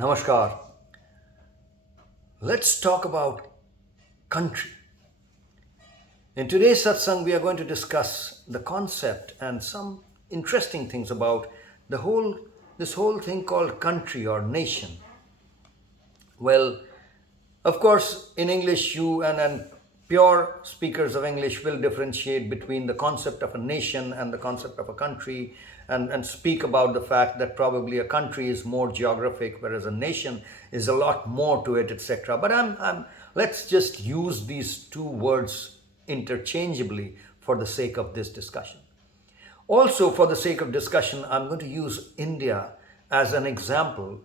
Namaskar. Let's talk about country. In today's satsang, we are going to discuss the concept and some interesting things about this whole thing called country or nation. Well, of course, in English, you and pure speakers of English will differentiate between the concept of a nation and the concept of a country and speak about the fact that probably a country is more geographic, whereas a nation is a lot more to it, etc. But let's just use these two words interchangeably for the sake of this discussion. Also, for the sake of discussion, I'm going to use India as an example,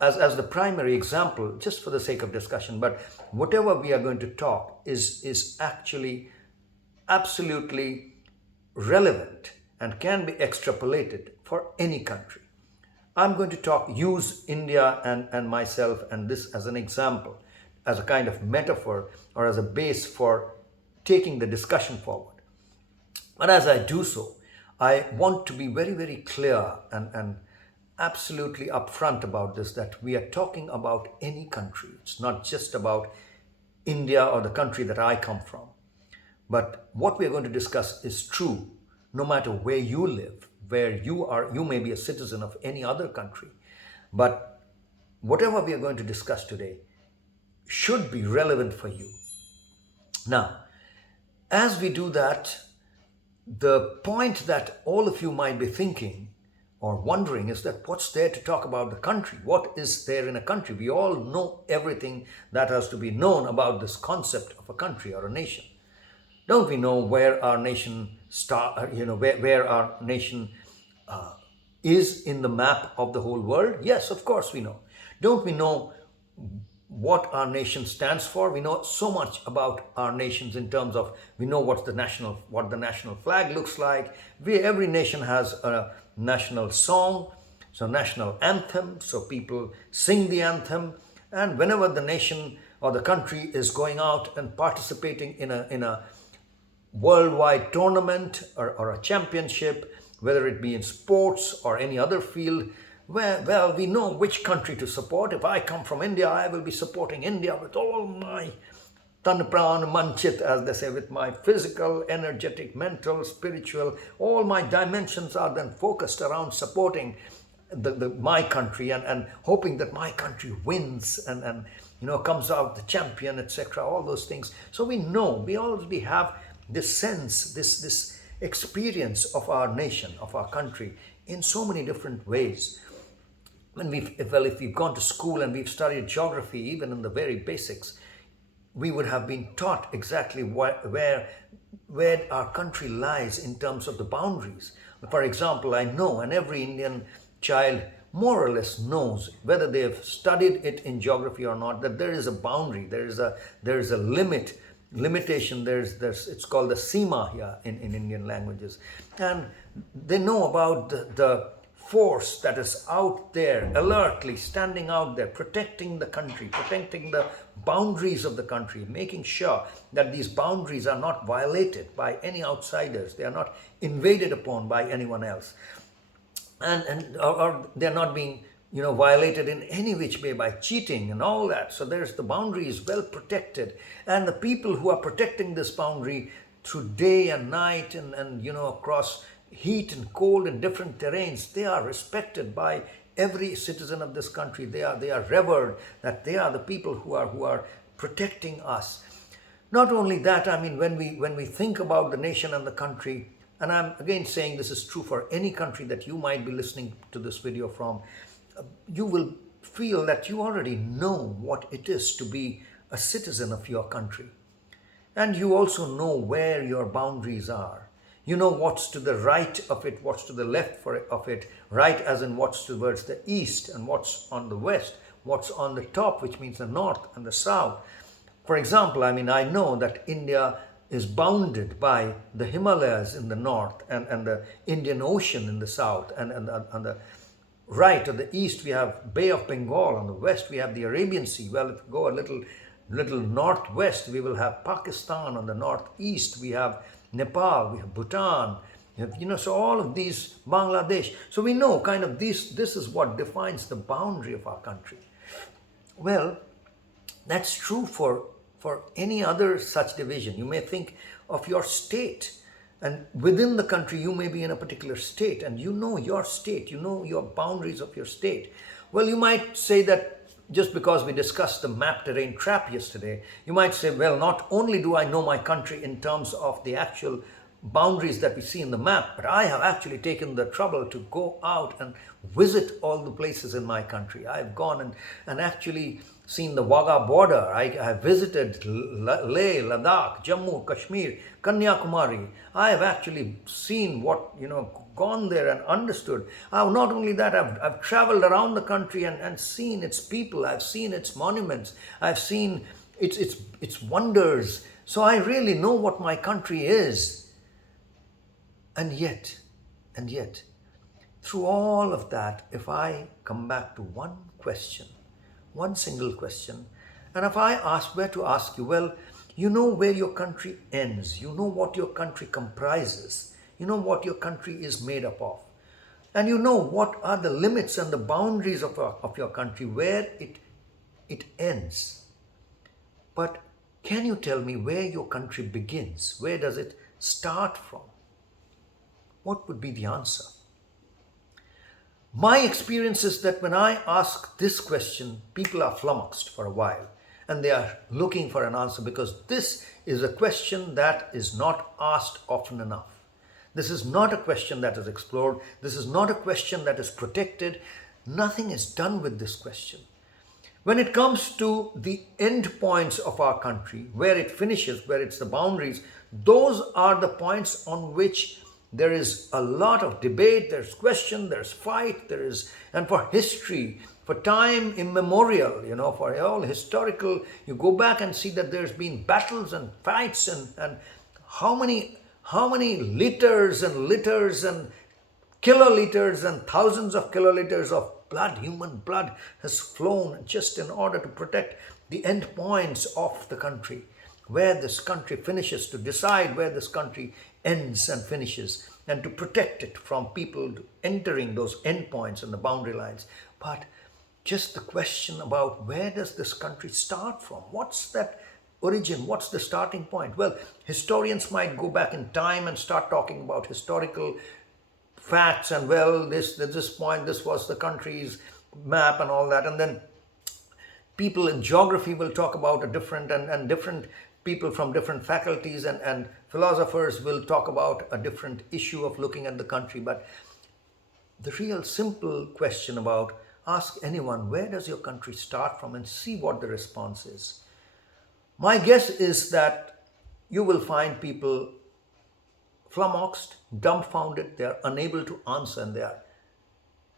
as the primary example, just for the sake of discussion. But whatever we are going to talk is actually absolutely relevant and can be extrapolated for any country. I'm going to use India and myself and this as an example, as a kind of metaphor or as a base for taking the discussion forward. But as I do so, I want to be very, very clear and absolutely upfront about this, that we are talking about any country. It's not just about India or the country that I come from. But what we are going to discuss is true no matter where you live, where you are. You may be a citizen of any other country. But whatever we are going to discuss today should be relevant for you. Now, as we do that, the point that all of you might be thinking or wondering is that what's there to talk about the country? What is there in a country? We all know everything that has to be known about this concept of a country or a nation. Don't we know where our nation where our nation is in the map of the whole world? Yes, of course we know. Don't we know what our nation stands for? We know so much about our nations in terms of, we know what the national flag looks like. Every nation has a national song, so national anthem, so people sing the anthem. And whenever the nation or the country is going out and participating in a worldwide tournament or a championship, whether it be in sports or any other field, well, we know which country to support. If I come from India, I will be supporting India with all my tan pran manchit, as they say, with my physical, energetic, mental, spiritual, all my dimensions are then focused around supporting my country and hoping that my country wins and comes out the champion, etc. All those things. So we know, we already have this sense, this experience of our nation, of our country in so many different ways. If we've gone to school and we've studied geography, even in the very basics, we would have been taught exactly where our country lies in terms of the boundaries. For example, I know, and every Indian child more or less knows, whether they have studied it in geography or not, that there is a boundary, there is a limitation. It's called the Seema here in Indian languages, and they know about the force that is out there, alertly standing out there, protecting the country, protecting the boundaries of the country, making sure that these boundaries are not violated by any outsiders, they are not invaded upon by anyone else, or they're not being violated in any which way by cheating and all that. So the boundary is well protected, and the people who are protecting this boundary through day and night and across heat and cold and different terrains, they are respected by every citizen of this country. They are revered, that they are the people who are protecting us. Not only that, I mean, when we think about the nation and the country, and I'm again saying this is true for any country that you might be listening to this video from, you will feel that you already know what it is to be a citizen of your country. And you also know where your boundaries are. You know what's to the right of it, what's to the left of it, right as in what's towards the east and what's on the west, what's on the top, which means the north and the south. For example, I mean, I know that India is bounded by the Himalayas in the north and the Indian Ocean in the south, and on the right or the east we have Bay of Bengal, on the west we have the Arabian Sea. Well, if we go a little northwest, we will have Pakistan. On the northeast we have Nepal, we have Bhutan, So all of these, Bangladesh. So we know kind of this is what defines the boundary of our country. Well, that's true for any other such division. You may think of your state, and within the country, you may be in a particular state, and you know your state, you know your boundaries of your state. Well, you might say that just because we discussed the map terrain trap yesterday, you might say, well, not only do I know my country in terms of the actual boundaries that we see in the map, but I have actually taken the trouble to go out and visit all the places in my country. I've gone and actually seen the Wagah border. I have visited Leh, Ladakh, Jammu, Kashmir, Kanyakumari. I have actually seen gone there and understood. Not only that, I've traveled around the country and seen its people. I've seen its monuments. I've seen its wonders. So I really know what my country is. And yet, through all of that, if I come back to one question, one single question, and if I were to ask you, well, you know where your country ends, you know what your country comprises, you know what your country is made up of, and you know what are the limits and the boundaries of your country, where it ends. But can you tell me where your country begins? Where does it start from? What would be the answer? My experience is that when I ask this question, people are flummoxed for a while and they are looking for an answer, because this is a question that is not asked often enough. This is not a question that is explored. This is not a question that is protected. Nothing is done with this question. When it comes to the end points of our country, where it finishes, where it's the boundaries, those are the points on which there is a lot of debate, there's question, there's fight, and for history, for time immemorial, for all historical, you go back and see that there's been battles and fights and how many liters and kiloliters and thousands of kiloliters of blood, human blood, has flown just in order to protect the end points of the country, where this country finishes, to decide where this country ends and finishes, and to protect it from people entering those endpoints and the boundary lines. But just the question about where does this country start from? What's that origin? What's the starting point? Well, historians might go back in time and start talking about historical facts, and well, at this point, this was the country's map and all that. And then people in geography will talk about a different, and different people from different faculties and philosophers will talk about a different issue of looking at the country. But the real simple question about, ask anyone, where does your country start from, and see what the response is. My guess is that you will find people flummoxed, dumbfounded, they are unable to answer, and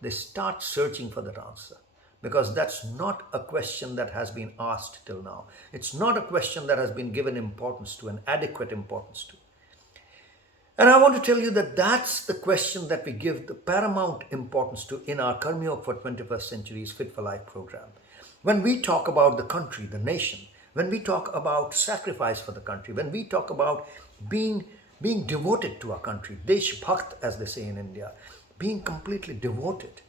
they start searching for that answer. Because that's not a question that has been asked till now. It's not a question that has been given importance to, an adequate importance to. And I want to tell you that that's the question that we give the paramount importance to in our Karmyog for 21st Century's Fit for Life program. When we talk about the country, the nation, when we talk about sacrifice for the country, when we talk about being devoted to our country, Desh Bhakt, as they say in India, being completely devoted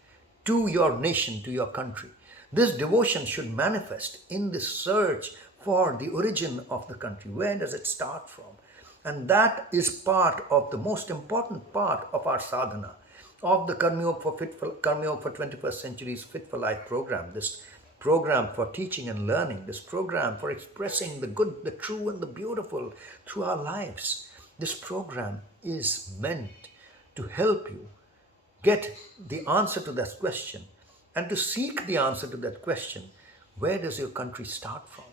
to your nation, to your country. This devotion should manifest in the search for the origin of the country. Where does it start from? And that is part of the most important part of our sadhana, of the Karmyog for 21st Century's Fit for Life program. This program for teaching and learning, this program for expressing the good, the true, and the beautiful through our lives. This program is meant to help you get the answer to that question, and to seek the answer to that question, where does your country start from?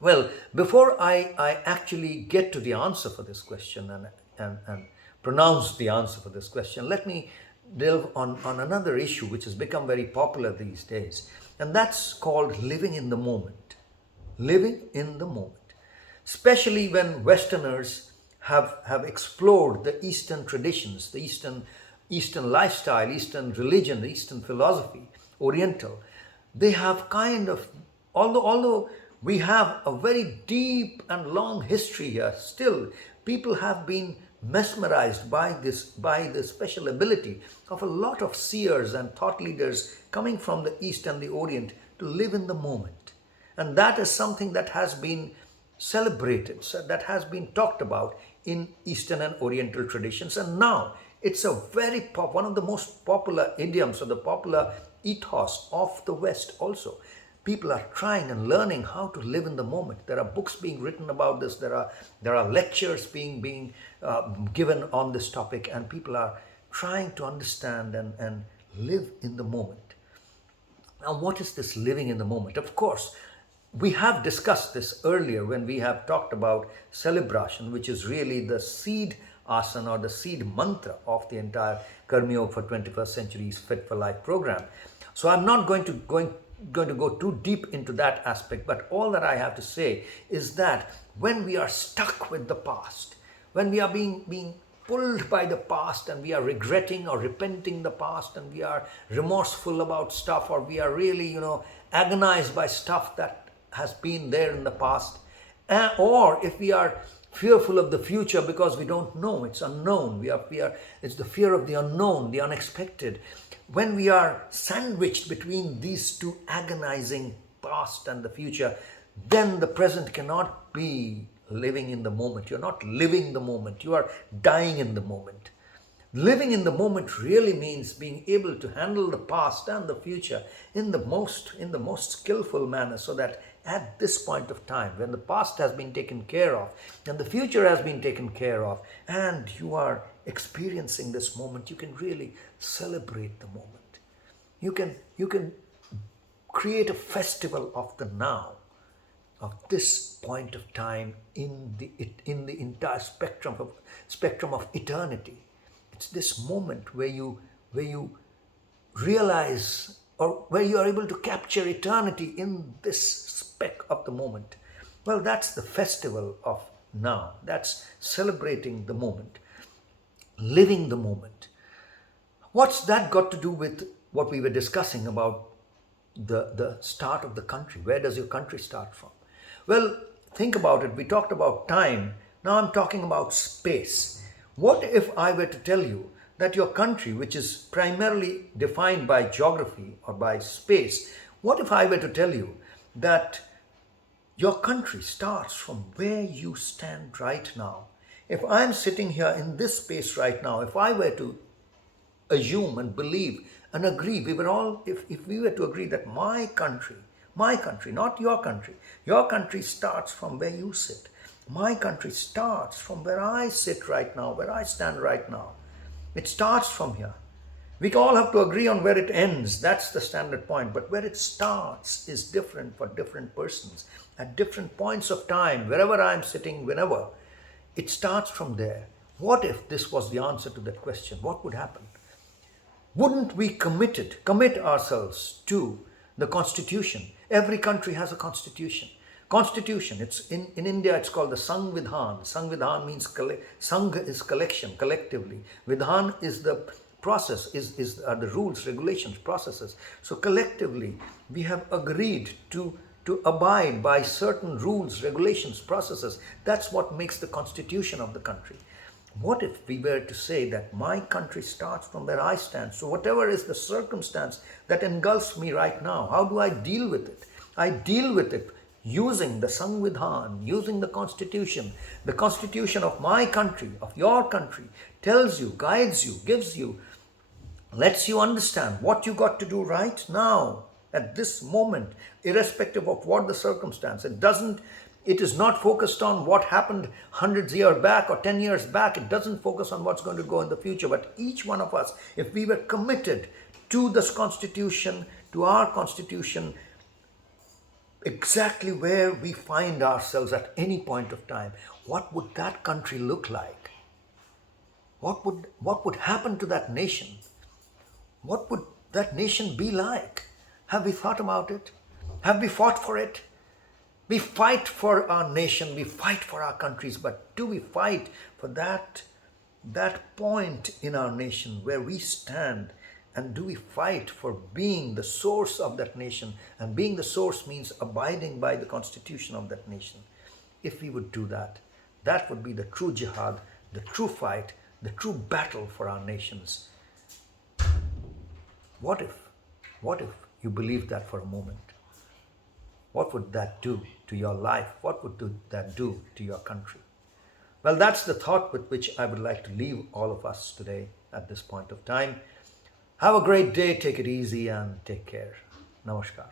Well, before I actually get to the answer for this question and pronounce the answer for this question, let me delve on another issue which has become very popular these days, and that's called living in the moment. Living in the moment. Especially when Westerners have explored the Eastern traditions, the Eastern lifestyle, Eastern religion, Eastern philosophy, Oriental. They have kind of, although we have a very deep and long history here, still people have been mesmerized by the special ability of a lot of seers and thought leaders coming from the East and the Orient to live in the moment. And that is something that has been celebrated, so that has been talked about in Eastern and Oriental traditions. And now it's a one of the most popular idioms or the popular ethos of the West also. People are trying and learning how to live in the moment. There are books being written about this. There are lectures being given on this topic, and people are trying to understand and live in the moment. Now, what is this living in the moment? Of course, we have discussed this earlier when we have talked about celebration, which is really the seed asana or the seed mantra of the entire Karma Yoga for 21st Century's Fit for Life program. So I'm not going to go too deep into that aspect, but all that I have to say is that when we are stuck with the past, when we are being pulled by the past and we are regretting or repenting the past and we are remorseful about stuff, or we are really agonized by stuff that has been there in the past, or if we are fearful of the future because we don't know, it's unknown, it's the fear of the unknown, the unexpected. When we are sandwiched between these two agonizing past and the future, then the present cannot be living in the moment. You're not living the moment, you are dying in the moment. Living in the moment really means being able to handle the past and the future in the most skillful manner, so that at this point of time, when the past has been taken care of and the future has been taken care of, and you are experiencing this moment, you can really celebrate the moment. You can create a festival of the now, of this point of time in the entire spectrum of eternity. It's this moment where you realize, or where you are able to capture eternity in this speck of the moment. Well, that's the festival of now. That's celebrating the moment, living the moment. What's that got to do with what we were discussing about the start of the country? Where does your country start from? Well, think about it. We talked about time. Now I'm talking about space. What if I were to tell you that your country, which is primarily defined by geography or by space, what if I were to tell you that your country starts from where you stand right now? If I'm sitting here in this space right now, if I were to assume and believe and agree, if we were to agree that my country, not your country starts from where you sit. My country starts from where I sit right now, where I stand right now. It starts from here. We all have to agree on where it ends. That's the standard point. But where it starts is different for different persons. At different points of time, wherever I'm sitting, whenever, it starts from there. What if this was the answer to that question? What would happen? Wouldn't we commit ourselves to the constitution? Every country has a constitution. Constitution, it's in India, it's called the Sangvidhan. Sangvidhan means Sang is collection, collectively. Vidhan is the process, are the rules, regulations, processes. So collectively, we have agreed to abide by certain rules, regulations, processes. That's what makes the constitution of the country. What if we were to say that my country starts from where I stand? So whatever is the circumstance that engulfs me right now, how do I deal with it? I deal with it using the Sangvidhan, using the constitution. The constitution of my country, of your country, tells you, guides you, gives you, lets you understand what you got to do right now, at this moment, irrespective of what the circumstance. It is not focused on what happened hundreds of years back or 10 years back. It doesn't focus on what's going to go in the future. But each one of us, if we were committed to this constitution, to our constitution, exactly where we find ourselves at any point of time, what would that country look like? What would happen to that nation? What would that nation be like? Have we thought about it? Have we fought for it? We fight for our nation, we fight for our countries, but do we fight for that point in our nation where we stand? And do we fight for being the source of that nation? And being the source means abiding by the constitution of that nation. If we would do that, that would be the true jihad. the true fight, the true battle for our nations. What if you believe that for a moment? What would that do to your life? What would that do to your country? Well, that's the thought with which I would like to leave all of us today at this point of time. Have a great day, take it easy, and take care. Namaskar.